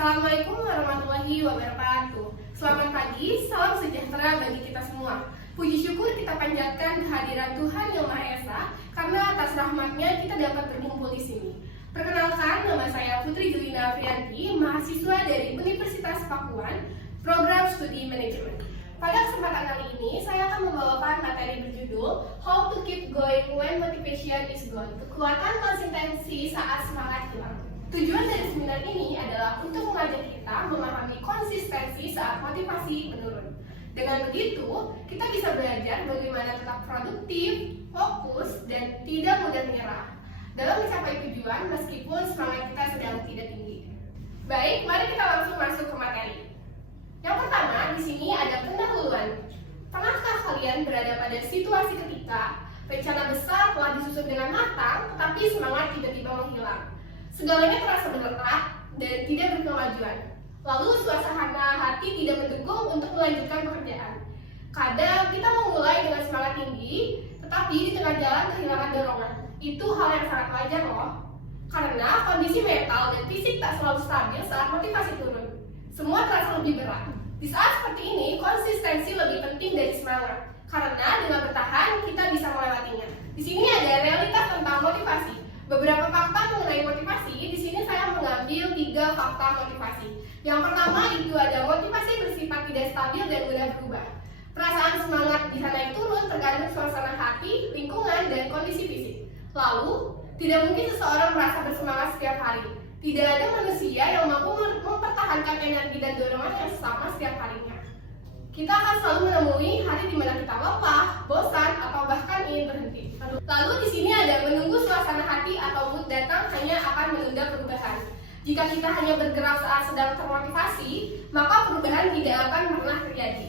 Assalamualaikum warahmatullahi wabarakatuh. Selamat pagi, salam sejahtera bagi kita semua. Puji syukur kita panjatkan kehadiran Tuhan Yang Maha Esa, karena atas rahmatnya kita dapat berkumpul di sini. Perkenalkan, nama saya Putri Julina Afrianti, mahasiswa dari Universitas Pakuan, Program Studi Manajemen. Pada kesempatan kali ini, saya akan membawakan materi berjudul How to Keep Going When Motivation is Gone. Kekuatan konsistensi saat semangat hilang. Tujuan dari seminar ini adalah untuk mengajak kita memahami konsistensi saat motivasi menurun. Dengan begitu, kita bisa belajar bagaimana tetap produktif, fokus, dan tidak mudah menyerah dalam mencapai tujuan meskipun semangat kita sedang tidak tinggi. Baik, mari kita langsung masuk ke materi. Yang pertama, di sini ada pendahuluan. Pernahkah kalian berada pada situasi ketika rencana besar telah disusun dengan matang, tetapi semangat tiba-tiba menghilang? Segalanya terasa berat dan tidak berkemajuan. Lalu suasana hati tidak mendukung untuk melanjutkan pekerjaan. Kadang kita memulai dengan semangat tinggi, tetapi di tengah jalan kehilangan dorongan. Itu hal yang sangat wajar loh. Karena kondisi mental dan fisik tak selalu stabil saat motivasi turun. Semua terasa lebih berat. Di saat seperti ini, konsistensi lebih penting dari semangat. Karena dengan bertahan, kita bisa melewatinya. Di sini ada realitas tentang motivasi. Beberapa fakta mengenai motivasi, di sini saya mengambil 3 fakta motivasi. Yang pertama itu ada motivasi bersifat tidak stabil dan mudah berubah. Perasaan semangat bisa naik turun tergantung suasana hati, lingkungan, dan kondisi fisik. Lalu, tidak mungkin seseorang merasa bersemangat setiap hari. Tidak ada manusia yang mampu mempertahankan energi dan dorongan yang sama setiap harinya. Kita akan selalu menemui hari di mana kita lelah, bosan, atau bahkan ingin berhenti. Lalu di sini ada menunggu suasana hati atau mood datang hanya akan menunda perubahan. Jika kita hanya bergerak saat sedang termotivasi, maka perubahan tidak akan pernah terjadi.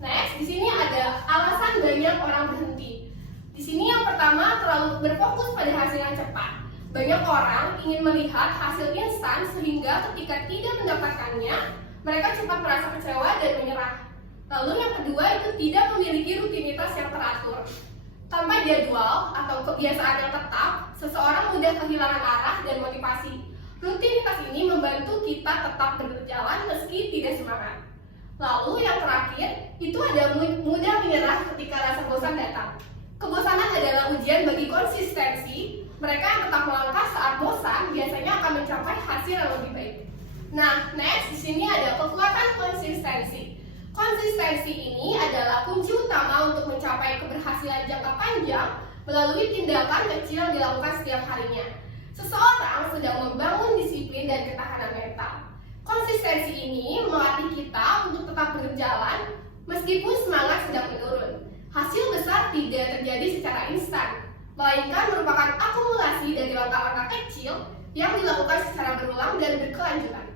Next, di sini ada alasan banyak orang berhenti. Di sini yang pertama, terlalu berfokus pada hasil yang cepat. Banyak orang ingin melihat hasil instan sehingga ketika tidak mendapatkannya, mereka cepat merasa kecewa dan menyerah. Lalu yang kedua itu tidak memiliki rutinitas yang teratur. Tanpa jadwal atau kebiasaan yang tetap, seseorang mudah kehilangan arah dan motivasi. Rutinitas ini membantu kita tetap berjalan meski tidak semangat. Lalu yang terakhir, itu ada mudah menyerah ketika rasa bosan datang. Kebosanan adalah ujian bagi konsistensi. Mereka yang tetap melangkah saat bosan biasanya akan mencapai hasil yang lebih baik. Nah, next di sini ada kekuatan konsistensi. Konsistensi ini adalah kunci utama untuk mencapai keberhasilan jangka panjang melalui tindakan kecil yang dilakukan setiap harinya. Seseorang sedang membangun disiplin dan ketahanan mental. Konsistensi ini melatih kita untuk tetap berjalan meskipun semangat sedang menurun. Hasil besar tidak terjadi secara instan, melainkan merupakan akumulasi dari langkah-langkah kecil yang dilakukan secara berulang dan berkelanjutan.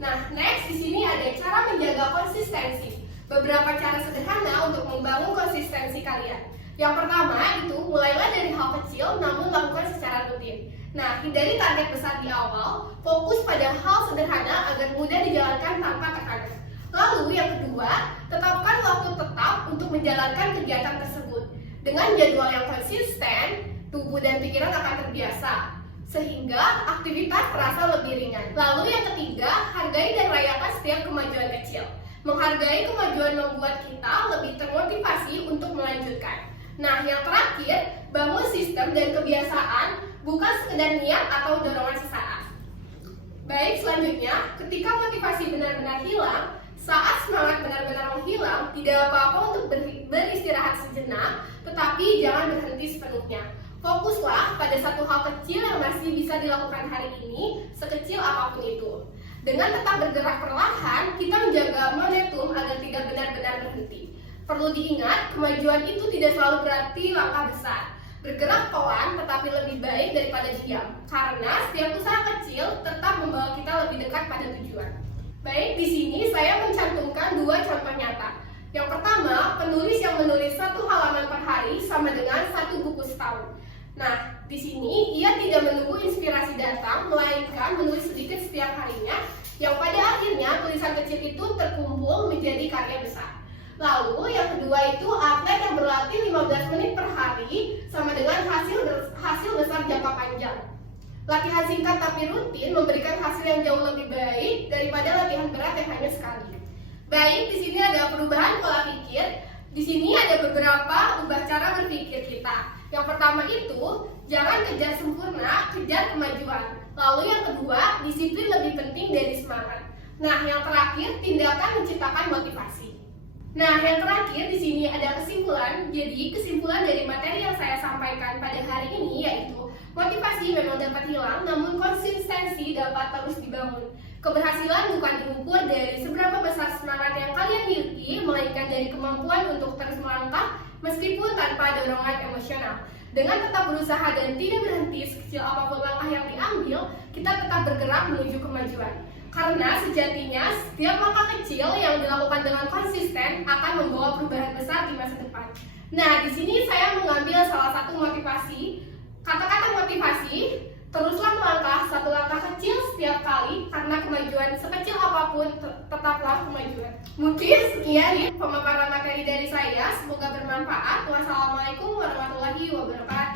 Nah, next di sini ada cara menjaga konsistensi. Beberapa cara sederhana untuk membangun konsistensi kalian. Yang pertama itu mulailah dari hal kecil namun lakukan secara rutin. Nah, hindari target besar di awal, fokus pada hal sederhana agar mudah dijalankan tanpa tekanan. Lalu yang kedua, tetapkan waktu tetap untuk menjalankan kegiatan tersebut. Dengan jadwal yang konsisten, tubuh dan pikiran akan terbiasa, sehingga aktivitas terasa lebih ringan. Lalu yang ketiga, hargai dan rayakan setiap kemajuan kecil. Menghargai kemajuan membuat kita lebih termotivasi untuk melanjutkan. Nah, yang terakhir, bangun sistem dan kebiasaan, bukan sekedar niat atau dorongan sesaat. Baik, selanjutnya, ketika motivasi benar-benar hilang, saat semangat benar-benar menghilang, tidak apa-apa untuk beristirahat sejenak, tetapi jangan berhenti sepenuhnya. Fokuslah pada satu hal kecil yang masih bisa dilakukan hari ini, sekecil apapun itu. Dengan tetap bergerak perlahan, kita menjaga momentum agar tidak benar-benar berhenti. Perlu diingat, kemajuan itu tidak selalu berarti langkah besar. Bergerak pelan tetapi lebih baik daripada diam, karena setiap usaha kecil tetap membawa kita lebih dekat pada tujuan. Baik, di sini saya mencantumkan 2 contoh nyata. Yang pertama, penulis yang menulis 1 halaman per hari sama dengan 1 buku setahun. Nah, di sini ia tidak menunggu inspirasi datang, melainkan menulis sedikit setiap harinya, yang pada akhirnya tulisan kecil itu terkumpul menjadi karya besar. Lalu yang kedua itu atlet yang berlatih 15 menit per hari sama dengan hasil besar jangka panjang. Latihan singkat tapi rutin memberikan hasil hasil yang jauh lebih baik daripada latihan berat yang hanya sekali. Baik, di sini ada perubahan pola pikir. Di sini ada beberapa ubah cara berpikir kita. Yang pertama itu, jangan kejar sempurna, kejar kemajuan. Lalu yang kedua, disiplin lebih penting dari semangat. Nah, yang terakhir, tindakan menciptakan motivasi. Nah, yang terakhir di sini ada kesimpulan. Jadi, kesimpulan dari materi yang saya sampaikan pada hari ini yaitu motivasi memang dapat hilang, namun konsistensi dapat terus dibangun. Keberhasilan bukan diukur dari seberapa besar semangat yang kalian miliki, melainkan dari kemampuan untuk terus melangkah meskipun tanpa dorongan emosional. Dengan tetap berusaha dan tidak berhenti sekecil apapun langkah yang diambil, kita tetap bergerak menuju kemajuan. Karena sejatinya setiap langkah kecil yang dilakukan dengan konsisten akan membawa perubahan besar di masa depan. Nah, di sini saya mengambil salah satu motivasi. Kata-kata motivasi, teruslah melangkah satu langkah kecil setiap kali, karena kemajuan sekecil apapun tetaplah kemajuan. Mungkin sekian ya pemaparan materi dari saya, semoga bermanfaat. Wassalamualaikum warahmatullahi wabarakatuh.